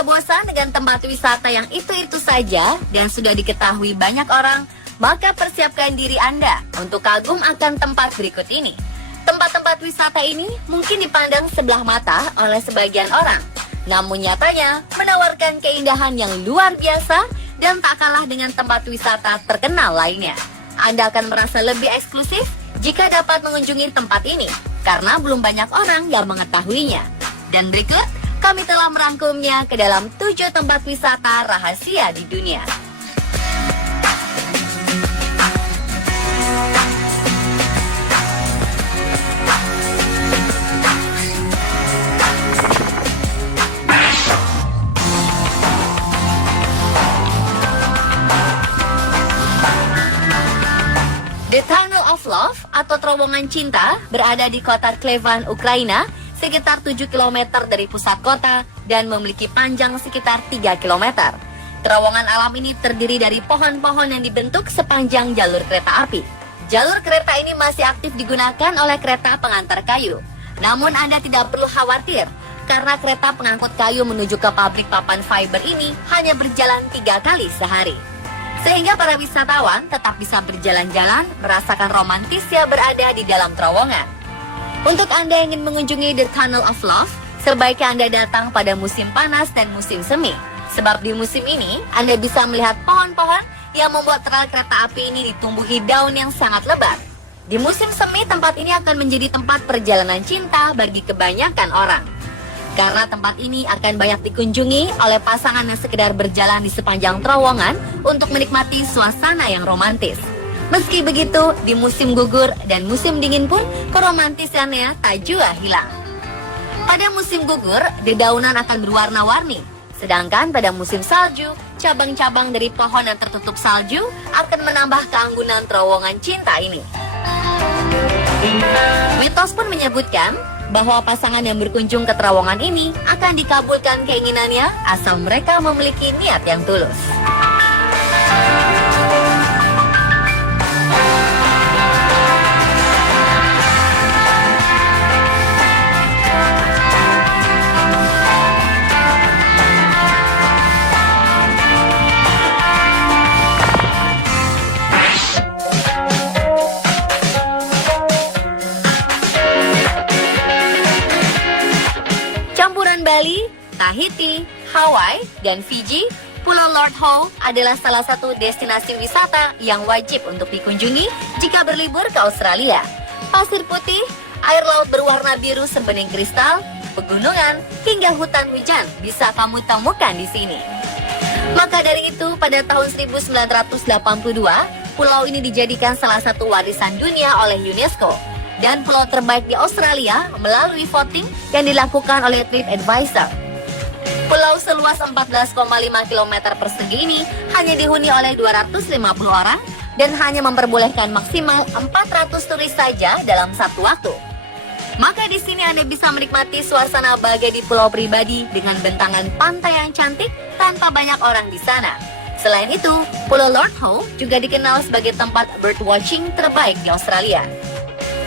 Sudah bosan dengan tempat wisata yang itu-itu saja dan sudah diketahui banyak orang, maka persiapkan diri Anda untuk kagum akan tempat berikut ini. Tempat-tempat wisata ini mungkin dipandang sebelah mata oleh sebagian orang, namun nyatanya menawarkan keindahan yang luar biasa dan tak kalah dengan tempat wisata terkenal lainnya. Anda akan merasa lebih eksklusif jika dapat mengunjungi tempat ini, karena belum banyak orang yang mengetahuinya. Dan berikut, kami telah merangkumnya ke dalam 7 tempat wisata rahasia di dunia. The Tunnel of Love atau Terowongan Cinta berada di kota Klevan, Ukraina, sekitar 7 km dari pusat kota dan memiliki panjang sekitar 3 km. Terowongan alam ini terdiri dari pohon-pohon yang dibentuk sepanjang jalur kereta api. Jalur kereta ini masih aktif digunakan oleh kereta pengantar kayu. Namun Anda tidak perlu khawatir, karena kereta pengangkut kayu menuju ke pabrik papan fiber ini hanya berjalan 3 kali sehari. Sehingga para wisatawan tetap bisa berjalan-jalan, merasakan romantisnya berada di dalam terowongan. Untuk Anda yang ingin mengunjungi The Tunnel of Love, sebaiknya Anda datang pada musim panas dan musim semi. Sebab di musim ini, Anda bisa melihat pohon-pohon yang membuat rel kereta api ini ditumbuhi daun yang sangat lebat. Di musim semi, tempat ini akan menjadi tempat perjalanan cinta bagi kebanyakan orang. Karena tempat ini akan banyak dikunjungi oleh pasangan yang sekedar berjalan di sepanjang terowongan untuk menikmati suasana yang romantis. Meski begitu, di musim gugur dan musim dingin pun keromantisannya tak jua hilang. Pada musim gugur, dedaunan akan berwarna-warni. Sedangkan pada musim salju, cabang-cabang dari pohon yang tertutup salju akan menambah keanggunan terowongan cinta ini. Mitos pun menyebutkan bahwa pasangan yang berkunjung ke terowongan ini akan dikabulkan keinginannya asal mereka memiliki niat yang tulus. Campuran Bali, Tahiti, Hawaii, dan Fiji, Pulau Lord Howe adalah salah satu destinasi wisata yang wajib untuk dikunjungi jika berlibur ke Australia. Pasir putih, air laut berwarna biru sebening kristal, pegunungan, hingga hutan hujan bisa kamu temukan di sini. Maka dari itu, pada tahun 1982, pulau ini dijadikan salah satu warisan dunia oleh UNESCO. Dan pulau terbaik di Australia melalui voting yang dilakukan oleh TripAdvisor. Pulau seluas 14,5 km persegi ini hanya dihuni oleh 250 orang dan hanya memperbolehkan maksimal 400 turis saja dalam satu waktu. Maka di sini Anda bisa menikmati suasana bagai di pulau pribadi dengan bentangan pantai yang cantik tanpa banyak orang di sana. Selain itu, Pulau Lord Howe juga dikenal sebagai tempat birdwatching terbaik di Australia.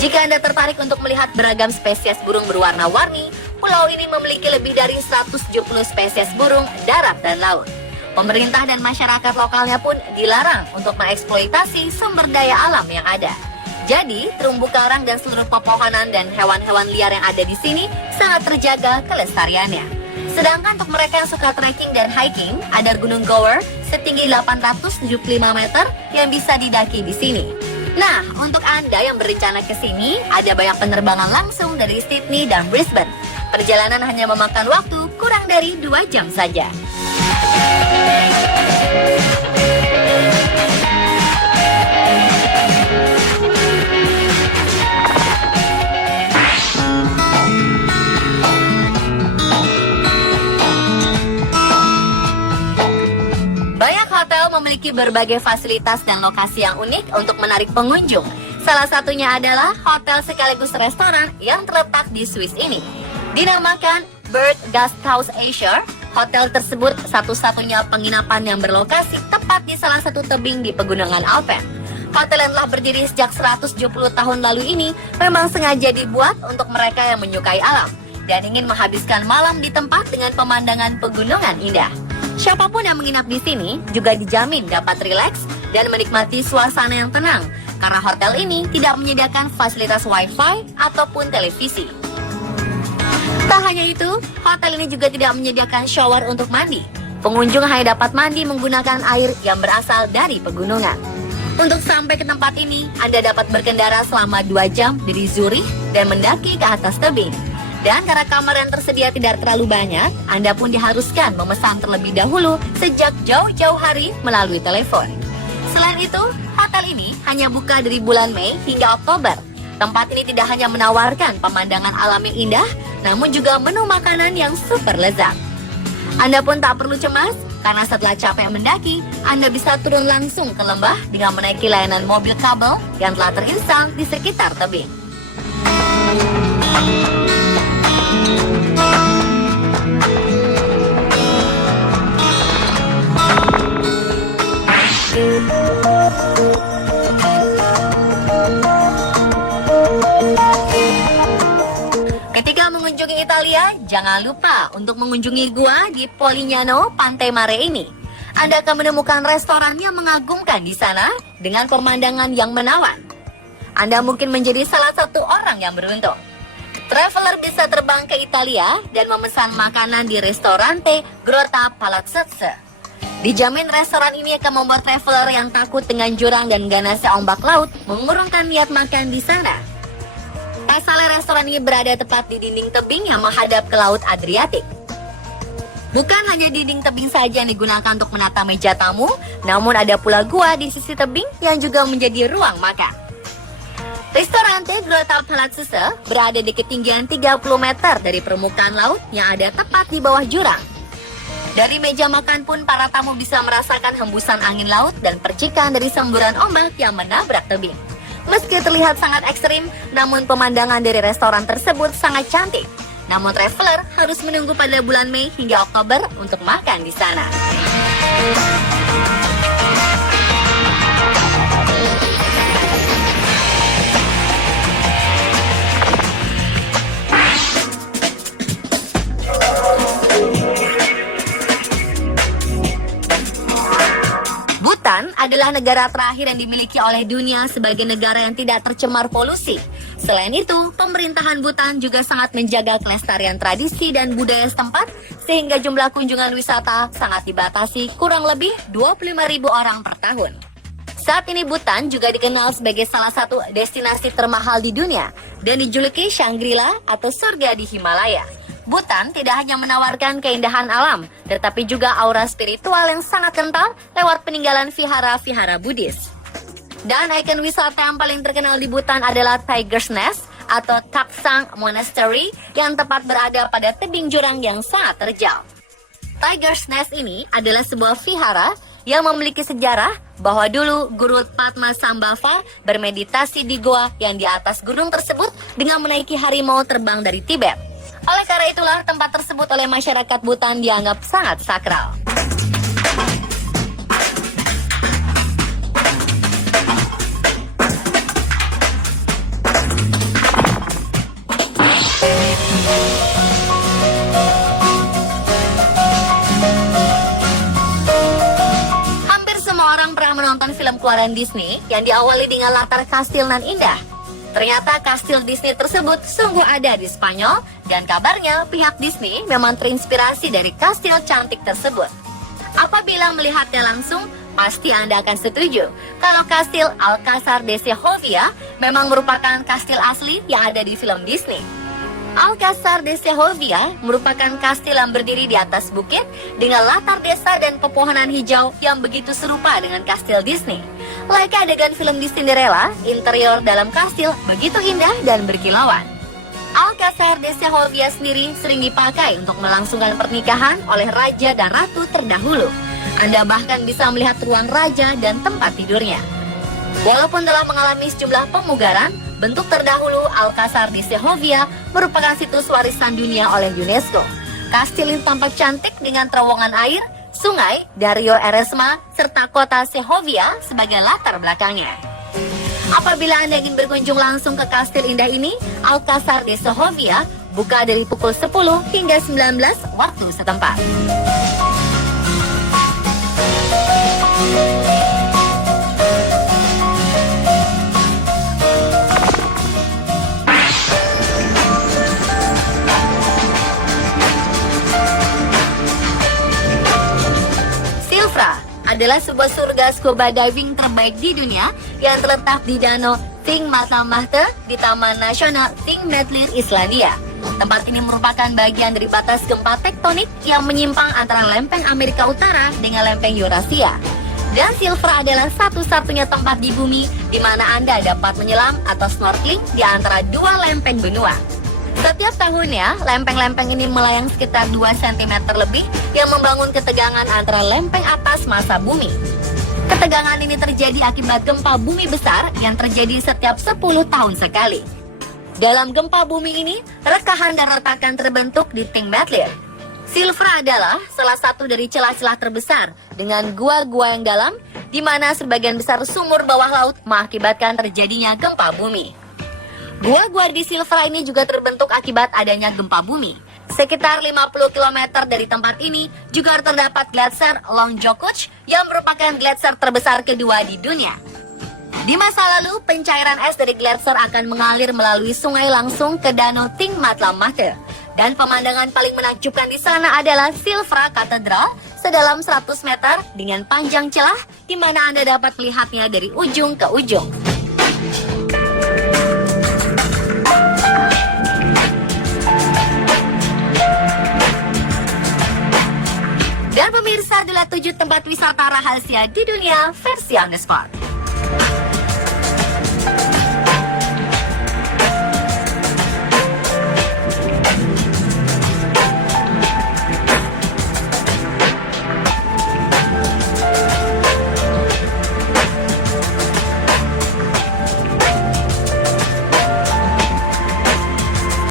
Jika Anda tertarik untuk melihat beragam spesies burung berwarna-warni, pulau ini memiliki lebih dari 170 spesies burung darat dan laut. Pemerintah dan masyarakat lokalnya pun dilarang untuk mengeksploitasi sumber daya alam yang ada. Jadi, terumbu karang dan seluruh pepohonan dan hewan-hewan liar yang ada di sini sangat terjaga kelestariannya. Sedangkan untuk mereka yang suka trekking dan hiking, ada Gunung Gower setinggi 875 meter yang bisa didaki di sini. Nah, untuk Anda yang berencana ke sini, ada banyak penerbangan langsung dari Sydney dan Brisbane. Perjalanan hanya memakan waktu kurang dari 2 jam saja. Banyak hotel memiliki berbagai fasilitas dan lokasi yang unik untuk menarik pengunjung. Salah satunya adalah hotel sekaligus restoran yang terletak di Swiss ini. Dinamakan Bird Gasthaus Asia, hotel tersebut satu-satunya penginapan yang berlokasi tepat di salah satu tebing di pegunungan Alpen. Hotel yang telah berdiri sejak 170 tahun lalu ini memang sengaja dibuat untuk mereka yang menyukai alam. dan ingin menghabiskan malam di tempat dengan pemandangan pegunungan indah. Siapapun yang menginap di sini juga dijamin dapat rileks dan menikmati suasana yang tenang, karena hotel ini tidak menyediakan fasilitas wifi ataupun televisi. Tak hanya itu, hotel ini juga tidak menyediakan shower untuk mandi. Pengunjung hanya dapat mandi menggunakan air yang berasal dari pegunungan. Untuk sampai ke tempat ini, Anda dapat berkendara selama 2 jam dari Zurich dan mendaki ke atas tebing. Dan karena kamar yang tersedia tidak terlalu banyak, Anda pun diharuskan memesan terlebih dahulu sejak jauh-jauh hari melalui telepon. Selain itu, hotel ini hanya buka dari bulan Mei hingga Oktober. Tempat ini tidak hanya menawarkan pemandangan alam yang indah, namun juga menu makanan yang super lezat. Anda pun tak perlu cemas, karena setelah capek mendaki, Anda bisa turun langsung ke lembah dengan menaiki layanan mobil kabel yang telah terinstal di sekitar tebing. Ketika mengunjungi Italia, jangan lupa untuk mengunjungi gua di Polignano, Pantai Mare ini. Anda akan menemukan restoran yang mengagumkan di sana dengan pemandangan yang menawan. Anda mungkin menjadi salah satu orang yang beruntung. Traveler bisa terbang ke Italia dan memesan makanan di Ristorante Grotta Palazzese. Dijamin restoran ini akan membuat traveler yang takut dengan jurang dan ganasnya ombak laut mengurungkan niat makan di sana. Pasalnya restoran ini berada tepat di dinding tebing yang menghadap ke Laut Adriatik. Bukan hanya dinding tebing saja yang digunakan untuk menata meja tamu, namun ada pula gua di sisi tebing yang juga menjadi ruang makan. Ristorante Grotta Palazzese berada di ketinggian 30 meter dari permukaan laut yang ada tepat di bawah jurang. Dari meja makan pun para tamu bisa merasakan hembusan angin laut dan percikan dari semburan ombak yang menabrak tebing. Meski terlihat sangat ekstrim, namun pemandangan dari restoran tersebut sangat cantik. Namun traveler harus menunggu pada bulan Mei hingga Oktober untuk makan di sana. Bhutan adalah negara terakhir yang dimiliki oleh dunia sebagai negara yang tidak tercemar polusi. Selain itu, pemerintahan Bhutan juga sangat menjaga kelestarian tradisi dan budaya setempat, sehingga jumlah kunjungan wisata sangat dibatasi kurang lebih 25.000 orang per tahun. Saat ini Bhutan juga dikenal sebagai salah satu destinasi termahal di dunia dan dijuluki Shangri-La atau surga di Himalaya. Bhutan tidak hanya menawarkan keindahan alam, tetapi juga aura spiritual yang sangat kental lewat peninggalan vihara-vihara Buddhis. Dan ikon wisata yang paling terkenal di Bhutan adalah Tiger's Nest atau Taksang Monastery yang tepat berada pada tebing jurang yang sangat terjal. Tiger's Nest ini adalah sebuah vihara yang memiliki sejarah bahwa dulu Guru Padmasambhava bermeditasi di goa yang di atas gunung tersebut dengan menaiki harimau terbang dari Tibet. Oleh karena itulah tempat tersebut oleh masyarakat Bhutan dianggap sangat sakral. Hampir semua orang pernah menonton film keluaran Disney yang diawali dengan latar kastil nan indah. Ternyata kastil Disney tersebut sungguh ada di Spanyol, dan kabarnya pihak Disney memang terinspirasi dari kastil cantik tersebut. Apabila melihatnya langsung, pasti Anda akan setuju kalau kastil Alcázar de Segovia memang merupakan kastil asli yang ada di film Disney. Alcázar de Segovia merupakan kastil yang berdiri di atas bukit dengan latar desa dan pepohonan hijau yang begitu serupa dengan kastil Disney. Layaknya adegan film di Cinderella, interior dalam kastil begitu indah dan berkilauan. Alcázar de Segovia sendiri sering dipakai untuk melangsungkan pernikahan oleh raja dan ratu terdahulu. Anda bahkan bisa melihat ruang raja dan tempat tidurnya. Walaupun telah mengalami sejumlah pemugaran, bentuk terdahulu Alcázar de Segovia merupakan situs warisan dunia oleh UNESCO. Kastil ini tampak cantik dengan terowongan air, sungai, dan Rio Eresma, serta kota Segovia sebagai latar belakangnya. Apabila Anda ingin berkunjung langsung ke kastil indah ini, Alcázar de Segovia, buka dari pukul 10 hingga 19 waktu setempat. Silfra adalah sebuah surga scuba diving terbaik di dunia yang terletak di danau Thingmatamahte di Taman Nasional Thingvellir, Islandia. Tempat ini merupakan bagian dari batas gempa tektonik yang menyimpang antara lempeng Amerika Utara dengan lempeng Eurasia. Dan Silfra adalah satu-satunya tempat di bumi di mana Anda dapat menyelam atau snorkeling di antara dua lempeng benua. Setiap tahunnya, lempeng-lempeng ini melayang sekitar 2 cm lebih yang membangun ketegangan antara lempeng atas masa bumi. Ketegangan ini terjadi akibat gempa bumi besar yang terjadi setiap 10 tahun sekali. Dalam gempa bumi ini, rekahan dan retakan terbentuk di Thingvellir. Silfra adalah salah satu dari celah-celah terbesar dengan gua-gua yang dalam, di mana sebagian besar sumur bawah laut mengakibatkan terjadinya gempa bumi. Gua-gua di Silfra ini juga terbentuk akibat adanya gempa bumi. Sekitar 50 km dari tempat ini juga terdapat gletser Longyearbyen yang merupakan gletser terbesar kedua di dunia. Di masa lalu, pencairan es dari gletser akan mengalir melalui sungai langsung ke danau Thingmatamahte. Dan pemandangan paling menakjubkan di sana adalah Silfra Katedral sedalam 100 meter dengan panjang celah di mana Anda dapat melihatnya dari ujung ke ujung. Dan pemirsa adalah 7 tempat wisata rahasia di dunia versi On The Spot.